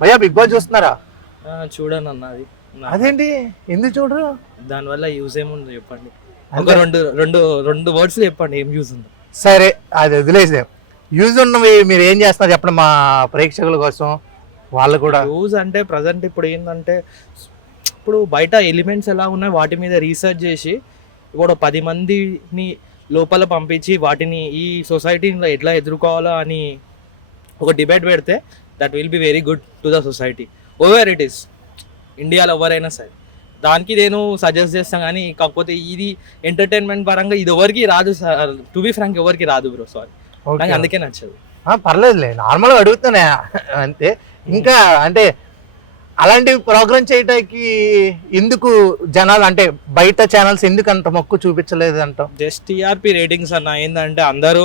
భయ్యా big Boss చూస్తున్నారా? చూడను అన్నది. అదేంటి ఎందుకు చూడరు? దానివల్ల యూజ్ ఏముంది చెప్పండి. ఒక రెండు వర్డ్స్ చెప్పండి, ఏం యూజ్ ఉంది? సరే అది వదిలేసే. యూజ్ ఉన్నవి మీరు ఏం చేస్తున్నారు చెప్పండి మా ప్రేక్షకుల కోసం. వాళ్ళు కూడా యూజ్ అంటే ప్రజెంట్ ఇప్పుడు ఏంటంటే, ఇప్పుడు బయట ఎలిమెంట్స్ ఎలా ఉన్నాయి వాటి మీద రీసెర్చ్ చేసి ఇప్పుడు 10 మందిని లోపల పంపించి వాటిని ఈ సొసైటీలో ఎట్లా ఎదుర్కోవాలో అని ఒక డిబేట్ పెడితే that will be very good to the society over it is. ఇండియాలో ఎవరైనా సరే దానికి నేను సజెస్ట్ చేస్తాను. కానీ కాకపోతే ఇది ఎంటర్టైన్మెంట్ పరంగా ఇది ఎవరికి రాదు, టు బి ఫ్రాంక్ ఎవరికి రాదు బ్రో. సారీ, నాకు అందుకే నచ్చదు. పర్లేదులే, నార్మల్గా అడుగుతున్నా అంతే. ఇంకా అంటే అలాంటి ప్రోగ్రామ్ చేయడానికి ఎందుకు జనాలు అంటే బయట ఛానల్స్ ఎందుకు అంత మొక్కు చూపించలేదు అంటాం? జస్ట్ టీఆర్పీ రేటింగ్స్ అన్న. ఏంటంటే అందరూ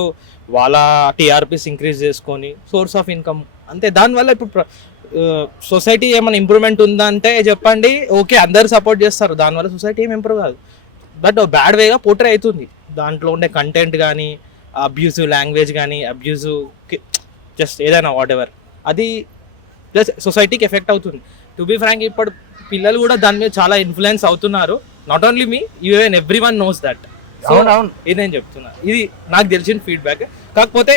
వాళ్ళ టీఆర్పీస్ ఇంక్రీజ్ చేసుకొని సోర్స్ ఆఫ్ ఇన్కమ్ అంతే. దానివల్ల ఇప్పుడు సొసైటీ ఏమైనా ఇంప్రూవ్మెంట్ ఉందా అంటే చెప్పండి, ఓకే అందరు సపోర్ట్ చేస్తారు, దానివల్ల సొసైటీ ఏం ఇంప్రూవ్ కాదు. బట్ బ్యాడ్ వేగా పోర్ట్రే అవుతుంది. దాంట్లో ఉండే కంటెంట్ కానీ, అబ్యూజివ్ లాంగ్వేజ్ కానీ, అబ్యూజివ్ జస్ట్ ఏదైనా వాట్ ఎవర్, అది ప్లస్ సొసైటీకి ఎఫెక్ట్ అవుతుంది. టు బి ఫ్రాంక్ ఇప్పుడు పిల్లలు కూడా దాని మీద చాలా ఇన్ఫ్లుయెన్స్ అవుతున్నారు. Not only me, even every one knows that. ఇది నేను చెప్తున్నా, ఇది నాకు తెలిసిన ఫీడ్బ్యాక్. కాకపోతే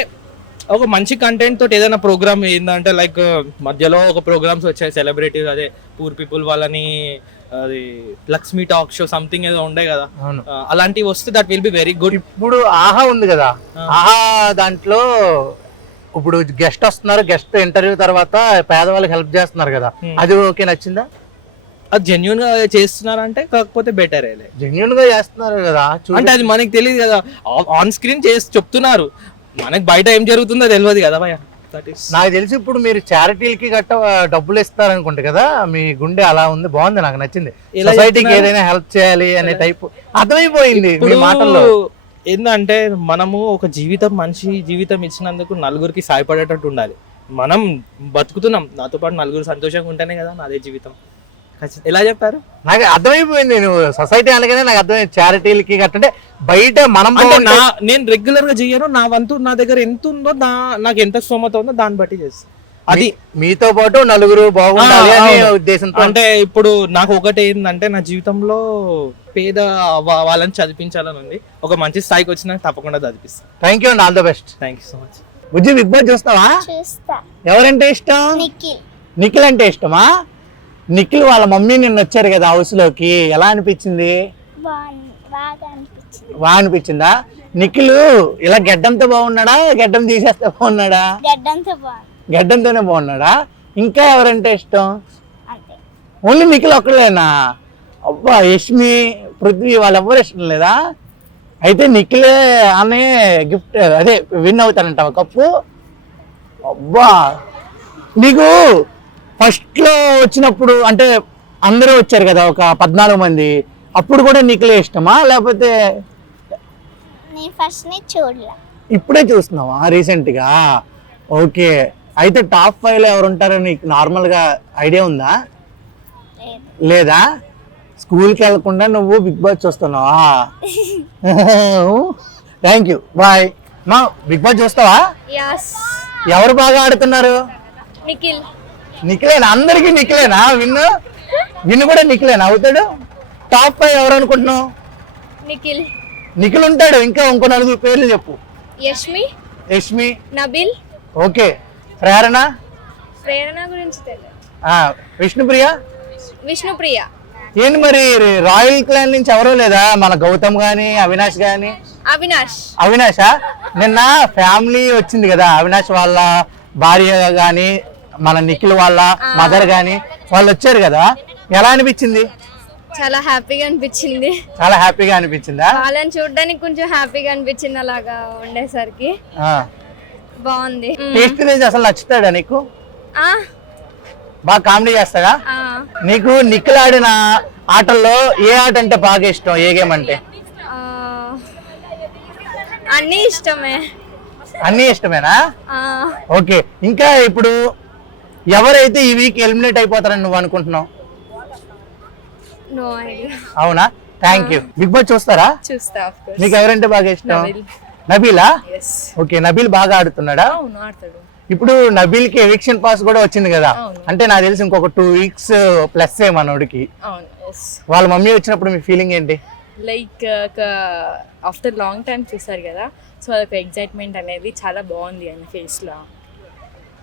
ఒక మంచి కంటెంట్ తోటి ఏదైనా ప్రోగ్రామ్ ఏంటంటే లైక్ మధ్యలో ఒక ప్రోగ్రామ్స్ వచ్చాయి సెలబ్రిటీస్, అదే పూర్ పీపుల్ వాళ్ళని, అది లక్ష్మీ టాక్ షో సంథింగ్ ఏదో ఉండే కదా, అలాంటివి వస్తే that will be very good. ఇప్పుడు ఆహా ఉంది కదా, ఆహా దాంట్లో ఇప్పుడు గెస్ట్ వస్తున్నారు, గెస్ట్ ఇంటర్వ్యూ తర్వాత పేదవాళ్ళకి హెల్ప్ చేస్తున్నారు కదా, అది ఓకే నచ్చిందా? అది జెన్యున్ గా చేస్తున్నారంటే, కాకపోతే బెటర్ జెన్యున్ గా చేస్తున్నారు కదా అంటే అది మనకి తెలియదు కదా, ఆన్ స్క్రీన్ చేసి చెప్తున్నారు, మనకి బయట ఏం జరుగుతుందో తెలియదు కదా భయ్య. నాకు తెలిసి ఇప్పుడు మీరు చారిటీలకి గట్ట డబ్బులు ఇస్తారనుకుంటే కదా, మీ గుండె అలా ఉంది, బాగుంది, నాకు నచ్చింది. సొసైటీకి ఏదైనా హెల్ప్ చేయాలి అనే టైప్ అర్థమైపోయింది మీ మాటల్లో. ఏంటంటే మనము ఒక మనిషి జీవితం ఇచ్చినందుకు నలుగురికి సాయపడేటట్టు ఉండాలి. మనం బతుకుతున్నాం, నాతో పాటు నలుగురు సంతోషంగా ఉంటేనే కదా నాదే జీవితం. ఎలా చెప్పారు? నాకు అర్థమైపోయింది. నేను సొసైటీ అనగానే నాకు అర్థమైంది చారిటీలకి గట్టంటే బయట మనం నేను రెగ్యులర్ గా చెయ్యను, నా వంతు నా దగ్గర ఎంత ఉందో నాకు ఎంత స్తోమత ఉందో దాన్ని బట్టి చేస్తాను. అది మీతో పాటు నలుగురు బాగుండాలి అనే ఉద్దేశంతో. అంటే ఇప్పుడు నాకు ఒకటి ఏంటంటే, నా జీవితంలో పేద వాళ్ళని చదివించాలని ఉంది. ఒక మంచి స్థాయికి వచ్చినా తప్పకుండా చదివిస్తాను. థ్యాంక్ యూ అండి, all the best. Thank you so much. Bujji Bigg Boss చూస్తావా? ఎవరంటే ఇష్టం? నిఖిల్ అంటే ఇష్టమా? నిఖిల్ వాళ్ళ మమ్మీ నిన్న వచ్చారు కదా హౌస్ లోకి, ఎలా అనిపించింది? బాగా అనిపించిందా? నిఖిల్ ఇలా గెడ్డంతో బాగున్నాడా, గెడ్డం తీసేస్తే బాగున్నాడా? గెడ్డంతోనే బాగున్నాడా? ఇంకా ఎవరంటే ఇష్టం? ఓన్లీ నిఖిల్ ఒక్కడేనా? అబ్బా, యష్మి, పృథ్వీ వాళ్ళెవ్వరు ఇష్టం లేదా? అయితే నిఖిలే అనే గిఫ్ట్ అదే విన్ అవుతానంటావా కప్పు? అబ్బా, నీకు ఫస్ట్ లో వచ్చినప్పుడు అంటే అందరూ వచ్చారు కదా ఒక 14 మంది, అప్పుడు కూడా నిఖిలే ఇష్టమా లేకపోతే ఇప్పుడే చూస్తున్నావా రీసెంట్ గా? ఓకే, అయితే టాప్ 5 లో ఎవరు ఉంటారో నీకు నార్మల్ గా ఐడియా ఉందా? లేదా? స్కూల్కి వెళ్లకుండా నువ్వు బిగ్ బాస్ చూస్తున్నావా? Thank you, bye. Bigg Boss చూస్తావా? ఎవరు బాగా ఆడుతున్నారు? నిఖిలేనా? అందరికి నిఖిలేనా విన్ను కూడా నిఖిలేనా అవుతాడు? టాప్ 5 ఎవరు అనుకుంటున్నావు? నిఖిల్ ఉంటాడు. ఇంకా ఇంకో 4 పేర్లు చెప్పు. యష్మి, నబిల్. ఓకే, ప్రేరణ గురించి తెలియదు. విష్ణుప్రియ. ఏంటి మరి రాయల్ క్లాన్ నుంచి ఎవరో లేదా? మన గౌతమ్ గాని, అవినాష్ గాని? అవినాషా? నిన్న ఫ్యామిలీ వచ్చింది కదా, అవినాష్ వాళ్ళ భార్య గాని, మన నిఖిల్ వాళ్ళ మదర్ గాని వాళ్ళు వచ్చారు కదా, ఎలా అనిపించింది? చాలా హ్యాపీగా అనిపించింది. చాలా హ్యాపీగా అనిపించిందా? వాళ్ళని చూడడానికి కొంచెం హ్యాపీగా అనిపించింది, అలాగా ఉండేసరికి బాగుంది. టేస్ట్ అసలు నచ్చుతాడా నీకు? బాగా కామెడీ చేస్తాడా? నీకు నిఖిల్ ఆడిన ఆటల్లో ఏ ఆట అంటే బాగా ఇష్టం? ఏ గేమ్ అంటే? అన్ని ఇష్టమే. అన్ని ఇష్టమేనా? ఓకే, ఇంకా ఇప్పుడు ఎవరైతే ఈ వీక్ ఎలిమినేట్ అయిపోతారని నువ్వు అనుకుంటున్నావు? అవునా? Thank you. బిగ్ బాస్ చూస్తారా? మీకు ఎవరంటే బాగా ఇష్టం? నబీలా? ఓకే, నబీల్ బాగా ఆడుతున్నాడా? ఇప్పుడు నబీల్ కి ఎవిక్షన్ పాస్ కూడా వచ్చింది కదా, అవును. అంటే నాకు తెలిసి ఇంకొక 2 weeks ప్లస్ మనోడికి. అవును వాళ్ళ మమ్మీ వచ్చినప్పుడు మీ ఫీలింగ్ ఏంటి? లైక్ ఆఫ్టర్ లాంగ్ టైం చూసారు కదా, సో అదొక ఎగ్జైట్మెంట్ అనేది చాలా బాగుంది ఆయన ఫేస్ లో.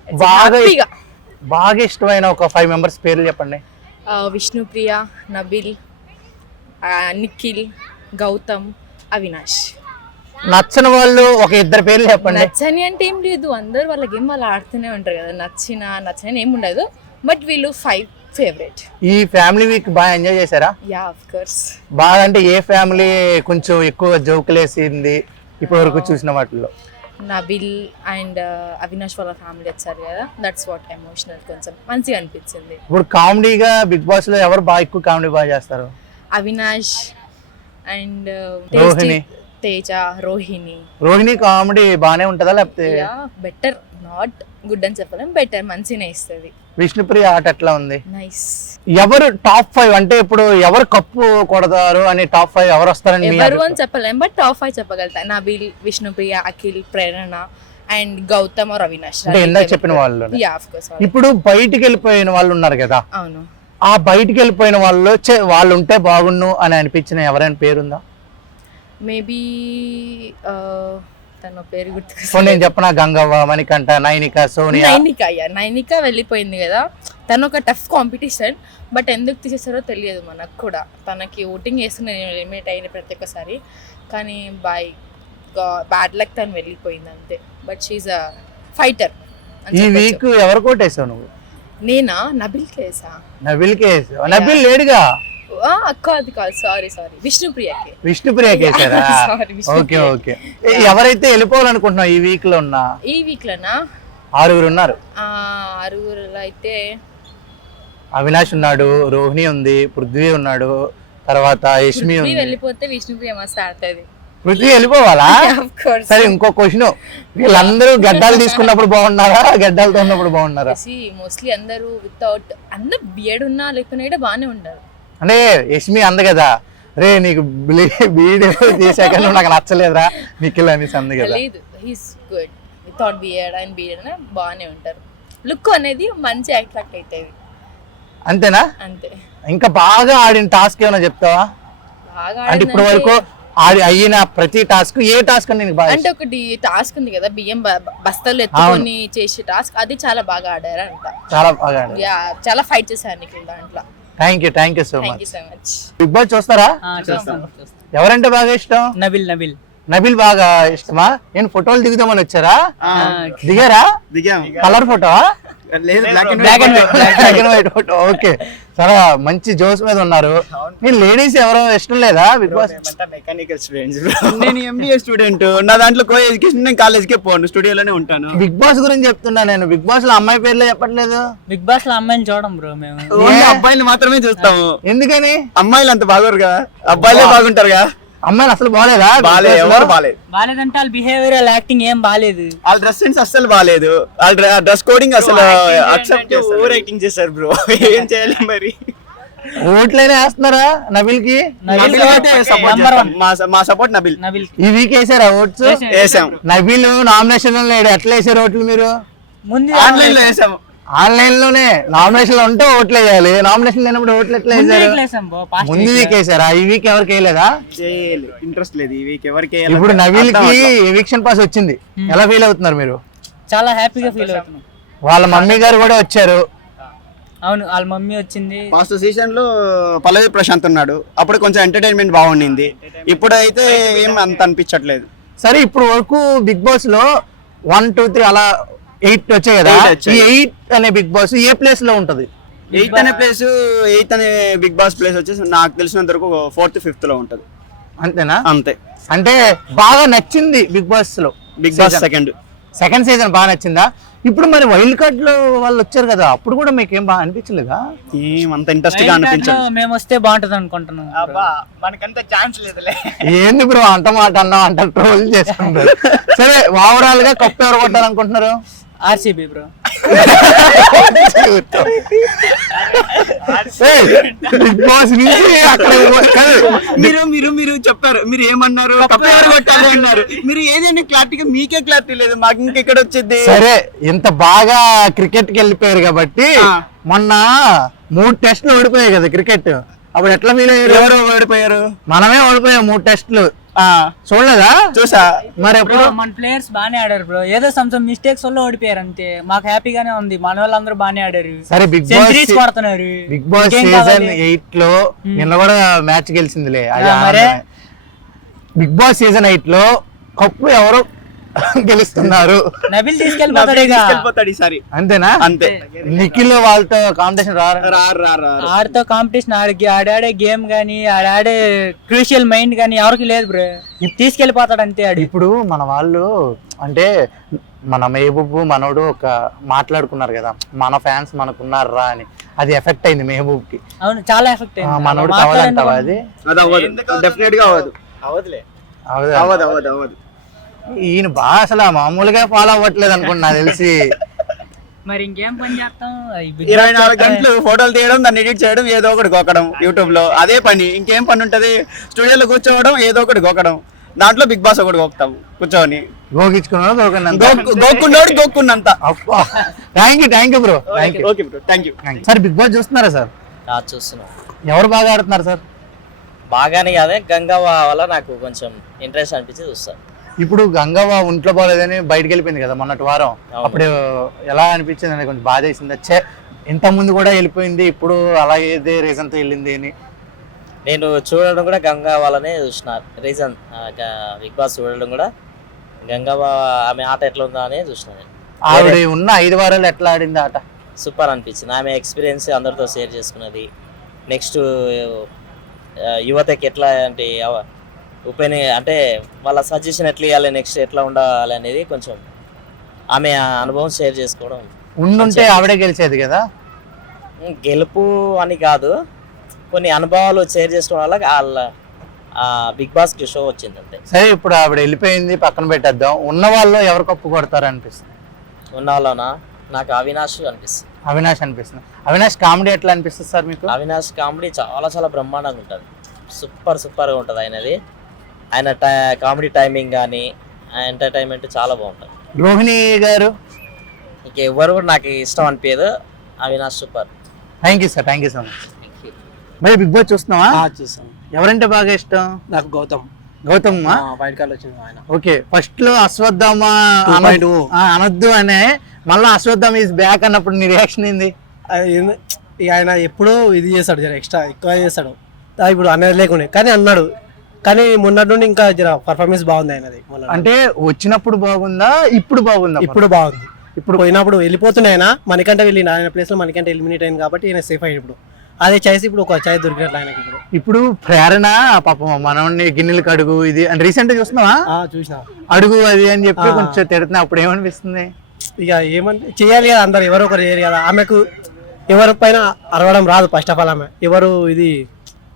బాగా హ్యాపీగా. బాగా ఇష్టమైన ఒక 5 members పేర్లు చెప్పండి. విష్ణుప్రియ, నబిల్, నిఖిల్, గౌతమ్, అవినాష్. నచ్చని వాళ్ళు ఒక 2 పేర్లు చెప్పండి. నచ్చని అంటే ఏం లేదు, అందరూ వాళ్ళ గేమ్ వాళ్ళు ఆడుతూనే ఉంటారు కదా, నచ్చని ఏం ఉండదు, బట్ వీళ్ళు 5 ఫేవరెట్. ఈ ఫ్యామిలీ వీక్ బాగా ఎంజాయ్ చేశారా? Yeah of course. బాగా అంటే ఏ ఫ్యామిలీ కొంచెం ఎక్కువ జోకులేసింది ఇప్పటి వరకు చూసిన వాటిల్లో? నబిల్ అండ్ అవినాష్ వాళ్ళ ఫ్యామిలీ వచ్చారు కదా, దట్స్ వాట్ ఎమోషనల్, కొంచెం మంచిగా అనిపించింది. ఇప్పుడు కామెడీగా బిగ్ బాస్ లో ఎవరు బాగా ఎక్కువ కామెడీ బాగా చేస్తారు? అవినాష్ అండ్ రోహిణి. తేజ, రోహిణి. రోహిణి కామెడీ బాగానే ఉంటుందా లేకపోతే? యా బెటర్, నాట్ గుడ్ అని చెప్పలేం, బెటర్, మంచిగానే ఇస్తుంది. విష్ణుప్రియ ఆట ఎట్లా ఉంది? నైస్. ఎవరు టాప్ 5 అంటే ఇప్పుడు ఎవరు కప్పు కొడతారు అని టాప్ 5 ఎవరు వస్తారని మీ ఎవరు అని అభిప్రాయం? చెప్పలేం, బట్ టాప్ 5 చెప్పగలుగుతా. Nabil, Vishnupriya, Akhil, Prerana and Gautham or Avinash. అంటే ఇందాక చెప్పిన వాళ్ళు. Yeah of course. ఇప్పుడు బయటికి వెళ్ళిపోయిన వాళ్ళు ఉన్నారు కదా, అవును. ఆ బయటికి వెళ్ళిపోయిన వాళ్ళు వాళ్ళు ఉంటే బాగుండు అని అనిపించిన ఎవరైనా పేరుందా? మేబీ తన పేరు సో గుర్తుకు. నేను చెప్పనా, గంగవ్వ, మణికంఠ, నైనిక, సోనియా. నైనిక వెళ్ళిపోయింది కదా, తను ఒక టఫ్ కాంపిటీషన్, బట్ ఎందుకు తీసేస్తారో తెలియదు మనకు కూడా. తనకి ఓటింగ్ వేస్తున్న ఎలిమినేట్ అయిన ప్రతి ఒక్కసారి, కానీ బై బ్యాడ్ లక్ తను వెళ్ళిపోయింది అంతే. But she's a fighter. ఈ వీక్ ఎవరు కోటేసావు నువ్వు? నేనా? నబిల్ కేసా? నబిల్ కేసు. నబిల్ లేడుగా. అక్క అది కాదు, సారీ విష్ణుప్రియకి. విష్ణుప్రియ కేసారా? Sorry, okay okay. ఎవరైతే వెళ్ళిపోవాలనుకుంటున్నావు ఈ వీక్ లో ఉన్నా? ఈ వీక్ లోనా 6 ఉన్నారు. 6 అయితే అవినాష్ ఉన్నాడు, రోహిణి ఉంది, పృథ్వీ ఉన్నాడు, తర్వాత యష్మి ఉంది. వెళ్ళిపోతే విష్ణుప్రియ మస్తు ఆడుతుంది. పృథ్వీ వెళ్ళిపోవాలా? సరే ఇంకో క్వశ్చన్, వీళ్ళందరూ గడ్డాలు తీసుకున్నప్పుడు బాగున్నారా, గడ్డాలతో ఉన్నప్పుడు బాగున్నారా? మోస్ట్లీ అందరూ వితౌట్ అందరూ బియర్డ్ ఉన్నా లేకపోయినా బాగానే ఉండరు. అంటే యష్మి అంద కదా, రే నీకు బీడ్ తీసాక నువ్వు నాకు నచ్చలేదురా నిఖిల్ అనేసి అంది కదా. లేదు, he's good without beard and beard బాగానే ఉంటారు. లుక్ అనేది మంచి అట్రాక్ట్ అవుతుంది. అంతేనా? అంతే. ఇంకా బాగా ఆడిన టాస్క్ ఏమైనా చెప్తావా? బాగా అంటే ఇప్పటి వరకు అయిన ప్రతి టాస్క్ ఏ టాస్క్ అని నీకు బాగా అంటే ఒకటి టాస్క్ ఉంది కదా, బియ్యం బస్తాలు ఎత్తుకొని చేసే టాస్క్, అది చాలా బాగా ఆడారు అంట. చాలా బాగా ఆడారు. యా చాలా ఫైట్ చేశారు నిఖిల్ దాంట్లో. Thank you so thank much. You so much. Bigg Boss చూస్తారా? ఎవరంటే బాగా ఇష్టం? నబిల్ బాగా ఇష్టమా? నేను ఫోటోలు దిగుదామని వచ్చారా? దిగారా? Colour photo? Black and white photo. Okay, చాలా మంచి జోస్ మీద ఉన్నారు. మీరు లేడీస్ ఎవరో ఇష్టం లేదా బిగ్ బాస్? Mechanical students. నేను ఎంబీఏ స్టూడెంట్, నా దాంట్లో కో ఎడ్యుకేషన్, నేను కాలేజ్కే పోను, స్టూడియోలోనే ఉంటాను. బిగ్ బాస్ గురించి చెప్తున్నా నేను. బిగ్ బాస్ లో అమ్మాయి పేర్లే చెప్పట్లేదు. బిగ్ బాస్ లో అమ్మాయిని చూడం బ్రో మేము. ఓన్లీ అబ్బాయిలు మాత్రమే చూస్తాము. ఎందుకని? అమ్మాయిలు అంత బాగోరు కదా, అబ్బాయిలే బాగుంటారు కదా. అమ్మాయిలు అసలు బాగాలేదా? ఎవరు బాలేదు. బాలేదంటే వాళ్ళ బిహేవియర్, వాళ్ళ యాక్టింగ్ ఏం బాలేదు. వాళ్ళ డ్రెస్ సెన్స్ అస్సలు బాలేదు, వాళ్ళ డ్రెస్ కోడింగ్ అసలు అక్సెప్ట్ ఓవర్ యాక్టింగ్ చేశారు బ్రో. ఏం చేయాలి మరి? ఓట్లైనా వేస్తున్నారా నబిల్ కి? మా సపోర్ట్ నబిల్. ఈ వీక్ వేసారా ఓట్స్? వేసాం. నబిల్ నామినేషన్ లేడు, ఎట్లా వేసారు ఓట్లు మీరు? ముందు ఆన్లైన్ లో వేసాము. ఆన్లైన్ లోనే నామినేషన్ లో ఉంటే ఓట్లు వేయాలి, నామినేషన్ లేనప్పుడు ఓట్లు ఎట్లా వేసారు? ముందు వీక్ వేసారా? ఈ వీక్ ఎవరికి వేయలేదా? ఇంట్రెస్ట్ లేదు ఈ వీక్ ఎవరికి. ఇప్పుడు నబిల్ కి ఎవిక్షన్ పాస్ వచ్చింది, ఎలా ఫీల్ అవుతున్నారు మీరు? చాలా హ్యాపీగా ఫీల్ అవుతున్నాం. వాళ్ళ మమ్మీ గారు కూడా వచ్చారు. అవును, వాళ్ళ మమ్మీ వచ్చింది. ఫస్ట్ సీజన్ లో పల్లవి ప్రశాంత్ ఉన్నాడు, అప్పుడు కొంచెం ఎంటర్టైన్మెంట్ బాగుండింది. ఇప్పుడు అయితే ఏం అంత అనిపించట్లేదు. సరే ఇప్పుడు వరకు బిగ్ బాస్ లో 1, 2, 3 అలా 8 వచ్చాయి కదా. 8 వచ్చాయి. ఈ 8 అనే బిగ్ బాస్ ఏ ప్లేస్ లో ఉంటది? 8 అనే బిగ్ బాస్ ప్లేస్ వచ్చేసి నాకు తెలిసినంత వరకు 4th, 5th లో ఉంటది. అంతేనా? అంతే. అంటే బాగా నచ్చింది బిగ్ బాస్ లో బిగ్ బాస్ సెకండ్ సీజన్ బాగా నచ్చిందా? ఇప్పుడు మరి వైల్డ్ కార్డ్ లో వాళ్ళు వచ్చారు కదా, అప్పుడు కూడా మీకు ఏం బాగా అనిపించలేదా? ఏమంత ఇంట్రెస్ట్ గా అనిపించదు. మేము వస్తే బాగుంటది అనుకుంటున్నాం. మనకంత ఛాన్స్ లేదులే. ఏంది బ్రో అంత మాట అన్నావు, అంత ట్రోల్ చేస్తున్నారు. సరే ఓవరాల్ గా కప్ ఎవరు కొట్టాలనుకుంటున్నారు? RCB bro. బిగ్ బాస్ నుంచి అక్కడ కాదు. మీరు మీరు మీరు చెప్పారు, మీరు ఏమన్నారు, కప్పు ఎవరు కొట్టాలి అన్నారు. మీరు ఏదైనా క్లారిటీగా మీకే క్లారిటీ లేదు, మాకు ఇంకెక్కడ వచ్చింది. సరే ఇంత బాగా క్రికెట్ కి వెళ్ళిపోయారు కాబట్టి మొన్న 3 టెస్టులు ఓడిపోయాయి కదా క్రికెట్, అప్పుడు ఎట్లా ఫీల్ అయ్యారు? ఎవరు ఓడిపోయారు? మనమే ఓడిపోయాం 3 టెస్టులు. చూడలేదా? చూసా. మరి బ్రో ఎప్పుడు మన ప్లేయర్స్ బాగానే ఆడారు బ్రో, ఏదో సమ్ మిస్టేక్స్ వల్ల ఓడిపోయారు అంతే. మాకు హ్యాపీగానే ఉంది, మన వాళ్ళందరూ బాగానే ఆడారు, సరే బిగ్ సెంచరీస్ బాస్ కొడుతున్నారు. బిగ్ బాస్ ఇంకేం సీజన్ కావాలి? 8 లో నిన్న కూడా మ్యాచ్ గెలిచిందిలే, అది మరే. బిగ్ బాస్ సీజన్ 8 లో కప్పు ఎవరు గెలుస్తున్నారు? నబిల్ తీసుకెళ్ళిపోతాడు ఇక. తీసుకెళ్ళిపోతాడు ఈసారి. అంతేనా? అంతే. నిఖిల్ వాళ్ళతో కాంపిటీషన్ రారు. రారు. ఆడితో కాంపిటీషన్, ఆడాడే గేమ్ గానీ ఆడాడే క్రూషియల్ మైండ్ గానీ ఎవరికి లేదు బ్రో, తీసుకెళ్ళిపోతాడు అంతే ఆడి. ఇప్పుడు మన వాళ్ళు అంటే మన మెహబూబ్ మనోడు ఒక మాట్లాడుకున్నారు కదా, మన ఫ్యాన్స్ మనకున్నారా అని, అది ఎఫెక్ట్ అయింది మెహబూబ్ కి. అవును చాలా ఎఫెక్ట్ మనోడు కావాలంటావా? అది అది అవ్వదు, డెఫినెట్ గా అవ్వదు. అవుదా? అవ్వదు. ఈయన బాగా అసలు మామూలుగా ఫాలో అవ్వట్లేదు అనుకుంటా నాకు తెలిసి. మరి ఇంకేం పని చేస్తాం, 24 గంటలు ఫోటోలు తీయడం, దాన్ని ఎడిట్ చేయడం, ఏదో ఒకటి గోకడం యూట్యూబ్ లో, అదే పని. ఇంకేం పని ఉంటది? స్టూడియోలో కూర్చోవడం, ఏదో ఒకటి గోకడం. దాంట్లో బిగ్ బాస్ ఒకటి గోకుతాం కూర్చొని. గోకించుకున్నాడు గోక్కున్నంత. Thank you bro, thank you. Okay bro, thank you. Sir Bigg Boss చూస్తున్నారా సార్? చూస్తున్నాం. ఎవరు బాగా ఆడుతున్నారు సార్? బాగానే కాదే, గంగా వల్ల నాకు కొంచెం ఇంట్రెస్ట్ అనిపించి చూస్తాను. ఇప్పుడు గంగవ్వ ఒంట్లో బాగాలేదని బయటకు వెళ్ళిపోయింది కదా మొన్నటి వారం, అప్పుడు ఎలా అనిపించింది? అని కొంచెం బాధ వేసింది. వచ్చే ఇంత ముందు కూడా వెళ్ళిపోయింది, ఇప్పుడు అలా ఏదే రీజన్ తో వెళ్ళింది అని. నేను చూడడం కూడా గంగా వాళ్ళనే చూసిన రీజన్, బిగ్ బాస్ చూడడం కూడా గంగా ఆమె ఆట ఎట్లా ఉందా అని చూసిన నేను. ఆవిడ ఉన్న 5 వారాలు ఎట్లా ఆడింది ఆట? సూపర్ అనిపించింది. ఆమె ఎక్స్పీరియన్స్ అందరితో షేర్ చేసుకున్నది. నెక్స్ట్ యువతకి ఎట్లా అంటే ఒపీనియన్ అంటే వాళ్ళ సజెషన్ ఎట్లా ఇవ్వాలి, నెక్స్ట్ ఎట్లా ఉండాలి అనేది కొంచెం ఆమె అనుభవం షేర్ చేసుకోవడం. ఉండుంటే ఆవిడే గెలిచేది కదా. గెలుపు అని కాదు, కొన్ని అనుభవాలు షేర్ చేసుకోవడం వల్ల వాళ్ళ బిగ్ బాస్ కి షో వచ్చింది అంతే. సరే ఇప్పుడు ఆవిడ వెళ్ళిపోయింది, పక్కన పెట్టేద్దాం. ఉన్న వాళ్ళు ఎవరు కప్పు కొడతారు అనిపిస్తుంది? ఉన్న వాళ్ళనా నాకు అవినాష్ అనిపిస్తుంది. అవినాష్ అనిపిస్తుంది. అవినాష్ కామెడీ ఎట్లా అనిపిస్తుంది సార్ మీకు? అవినాష్ కామెడీ చాలా బ్రహ్మాండంగా ఉంటుంది, సూపర్గా ఉంటుంది ఆయనది. ఆయన కామెడీ టైమింగ్ కానీ ఎంటర్టైన్మెంట్ చాలా బాగుంటుంది. రోహిణి గారు ఇంక ఎవరు కూడా నాకు ఇష్టం అనిపించదు, Avinash super. Thank you sir, thank you so much. మరి బిగ్ బాస్ చూస్తున్నావా? చూస్తాం. ఎవరంటే బాగా ఇష్టం? నాకు గౌతమ్ వైట్ కార్డ్ వచ్చింది ఆయన. ఓకే, ఫస్ట్ లో అశ్వత్థామ 2.0 అనొద్దు అనే, మళ్ళీ అశ్వత్థామ ఈజ్ బ్యాక్ అన్నప్పుడు నీ రియాక్షన్ ఏంది? ఇక ఆయన ఎప్పుడూ ఇది చేస్తాడు, జర ఎక్స్ట్రా ఎక్కువ చేస్తాడు. ఇప్పుడు అనేది లేకుండా కానీ అన్నాడు, కానీ మొన్నటి నుండి ఇంకా జర పర్ఫార్మెన్స్ బాగుంది ఆయనది. అంటే వచ్చినప్పుడు బాగుందా, ఇప్పుడు బాగుందా? ఇప్పుడు బాగుంది. ఇప్పుడు పోయినప్పుడు వెళ్ళిపోతున్నాయి ఆయన, మనకంటే వెళ్ళిండు. ఆయన ప్లేస్ లో మనకంటే ఎలిమినేట్ అయింది కాబట్టి ఆయన సేఫ్ అయ్యింది. ఇప్పుడు అదే చాయిస్, ఇప్పుడు ఒక చాయిస్ దొరికినట్లు ఆయనకి. ఇప్పుడు ప్రేరణ పాపం మనోడిని గిన్నెలకు అడుగు ఇది అని రీసెంట్ గా చూస్తున్నావా? చూసినా అడుగు అది అని చెప్పి కొంచెం తిడుతున్నా, అప్పుడు ఏమనిపిస్తుంది? ఇక ఏమంటే చేయాలి కదా, అందరు ఎవరో ఒకరు చేయరు కదా. ఆమెకు ఎవరి పైన అరవడం రాదు. ఫస్ట్ ఆఫ్ ఆల్ ఆమె ఎవరు ఇది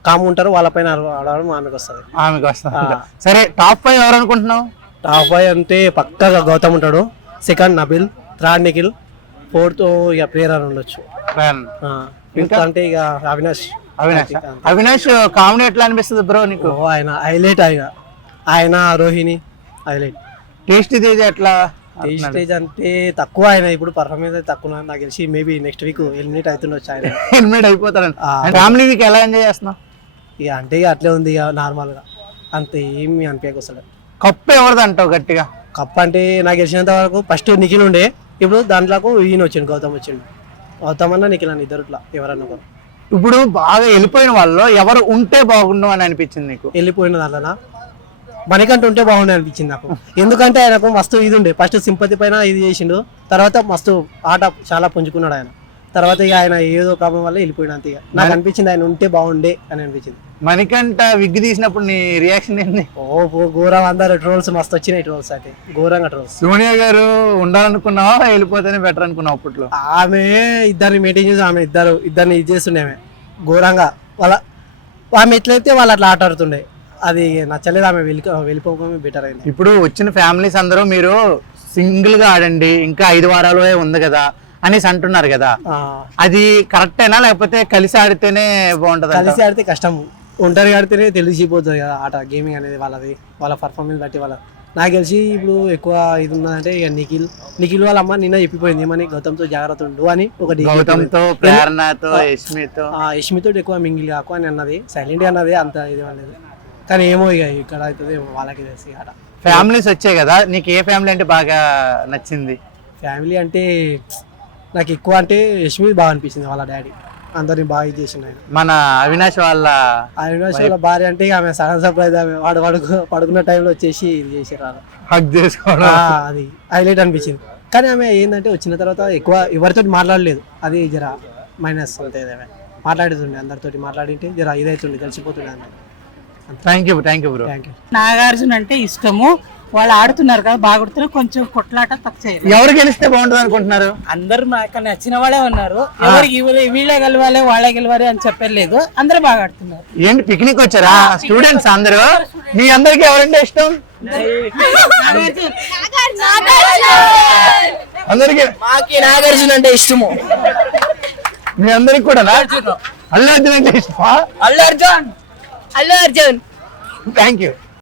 కాము ఉంటారు, వాళ్ళ పైన అరవడం ఆమెకు వస్తుంది. ఆమెకు వస్తుంది. సరే టాప్ 5 ఎవరు అనుకుంటున్నావు? టాప్ 5 అంటే పక్కగా గౌతమ్ ఉంటాడు, second Nabeel, third Nikhil, fourth ఇక ప్రేరణ ఉండొచ్చు. ఇంకా అంటే ఇక అవినాష్. అవినాష్ కామెడీ ఎట్లా అనిపిస్తుంది బ్రో నీకు? ఆయన హైలైట్. ఆయన రోహిణి హైలైట్. టేస్ట్ తేజ్ ఎట్లా? స్టేజ్ అంటే తక్కువ, ఆయన ఇప్పుడు పర్ఫార్మెన్స్ అయితే తక్కువ. నాకు తెలిసి మేబీ నెక్స్ట్ వీక్ ఎలిమినేట్ అవుతుండొచ్చు ఆయన. ఎలిమినేట్ అయిపోతాడు. ఫ్యామిలీ వీక్ ఎలా ఎంజాయ్ చేస్తున్నావు? ఇక అంటే ఇక అట్లే ఉంది ఇక నార్మల్ గా, అంతే ఏమి అనిపించకొస్తాడు. కప్పు ఎవరిది అంటావు గట్టిగా? కప్ అంటే నాకు తెలిసినంత వరకు ఫస్ట్ నిఖిల్ ఉండే, ఇప్పుడు దాంట్లోకి ఈయన వచ్చిండు, గౌతమ్ వచ్చిండు. గౌతమ్ అన్న నిఖిల్ అన్న ఇద్దరుట్లా ఎవరన్నా ఒకరు. ఇప్పుడు బాగా వెళ్ళిపోయిన వాళ్ళు ఎవరు ఉంటే బాగుండు అని అనిపించింది నీకు? వెళ్ళిపోయిన దాంట్లో మనకంటే ఉంటే బాగుండే అనిపించింది నాకు. ఎందుకంటే ఆయనకు మస్తు ఇది ఉండే, ఫస్ట్ సింపతి పైన ఇది చేసిండు, తర్వాత మస్తు ఆట చాలా పుంజుకున్నాడు ఆయన. తర్వాత ఇక ఆయన ఏదో ప్రాబ్లం వల్ల వెళ్ళిపోయినా అంతే. నాకు అనిపించింది ఆయన ఉంటే బాగుండే అని అనిపించింది. మణికంఠ విగ్ తీసినప్పుడు నీ రియాక్షన్ ఏంది? ఘోరం, అందరు ట్రోల్స్ మస్తు వచ్చినాయి, ట్రోల్స్ అంటే ఘోరంగా ట్రోల్స్. సోనియా గారు ఉండాలనుకున్నావా, వెళ్ళిపోతేనే బెటర్ అనుకున్నావు అప్పట్లో? ఆమె ఇద్దరిని మెయింటైన్ చేసి ఆమె ఇద్దరిని ఇది చేస్తుండే ఆమె ఘోరంగా. ఆమె ఎట్లయితే వాళ్ళు అట్లా ఆట ఆడుతుండే, అది నచ్చలేదు. ఆమె వెళ్ళిపోవడమే బెటర్ అయింది. ఇప్పుడు వచ్చిన ఫ్యామిలీస్ అందరూ మీరు సింగిల్ గా ఆడండి, ఇంకా 5 వారాలు ఉంది కదా అనేసి అంటున్నారు కదా, అది కరెక్టేనా లేకపోతే కలిసి ఆడితేనే బాగుంటది? కలిసి ఆడితే కష్టం, ఒంటరి ఆడితేనే తెలిసిపోతుంది కదా ఆట, గేమింగ్ అనేది వాళ్ళది, వాళ్ళ పర్ఫార్మెన్స్ బట్టి వాళ్ళ. నాకు తెలిసి ఇప్పుడు ఎక్కువ ఇది ఉన్నదంటే ఇక నిఖిల్ వాళ్ళ అమ్మ నిన్న చెప్పిపోయింది ఏమని, గౌతమ్తో జాగ్రత్త ఉండు అని. ఒకటి గౌతమ్తో, ప్రేరణతో, యష్మితో ఎక్కువ మింగిల్ కాకు అని అన్నది, సైలెంట్ గా అన్నది, అంత ఇది అనేది. కానీ ఏమో ఇక ఇక్కడ అవుతుంది వాళ్ళకి తెలిసి ఆట. ఫ్యామిలీస్ వచ్చాయి కదా, నీకు ఏ ఫ్యామిలీ అంటే బాగా నచ్చింది? ఫ్యామిలీ అంటే నాకు ఎక్కువ అంటే యష్మి బాగా అనిపించింది, వాళ్ళ డాడీ అందరిని బాగా ఇది చేసిండు ఆయన. మన అవినాష్ వాళ్ళ భార్య అంటే ఆమె సడన్ సర్ప్రైజ్, ఆమె వాడు పడుకున్న టైంలో వచ్చేసి ఇది చేసారు, హగ్ చేసుకోవడం, అది హైలైట్ అనిపించింది. కానీ ఆమె ఏంటంటే వచ్చిన తర్వాత ఎక్కువ ఎవరితో మాట్లాడలేదు, అది జర మైనస్ అంతే. మాట్లాడుతుండే అందరితోటి, మాట్లాడింటే జర ఇదైతుండే, తెలిసిపోతుండే అందరు. Thank you bro. Thank you. Nagarjuna అంటే ఇష్టము, వాళ్ళు ఆడుతున్నారు కదా బాగుడుతున్నారు, కొంచెం కొట్లాట తక్కువ. ఎవరు గెలిస్తే బాగుంటుంది అనుకుంటున్నారు? అందరు నాకు నచ్చిన వాళ్ళే ఉన్నారు, ఎవరికి వీళ్ళే గెలవాలి వాళ్ళే గెలవాలి అని చెప్పలేదు, అందరూ బాగా ఆడుతున్నారు. ఏంటి పిక్నిక్ వచ్చారా స్టూడెంట్స్ అందరూ? మీ అందరికి ఎవరంటే ఇష్టం? అందరికి నాగార్జున అంటే ఇష్టము. మీ అందరికి కూడా అల్లు అర్జున్ అంటే ఇష్టమా? Allu Arjun thank you.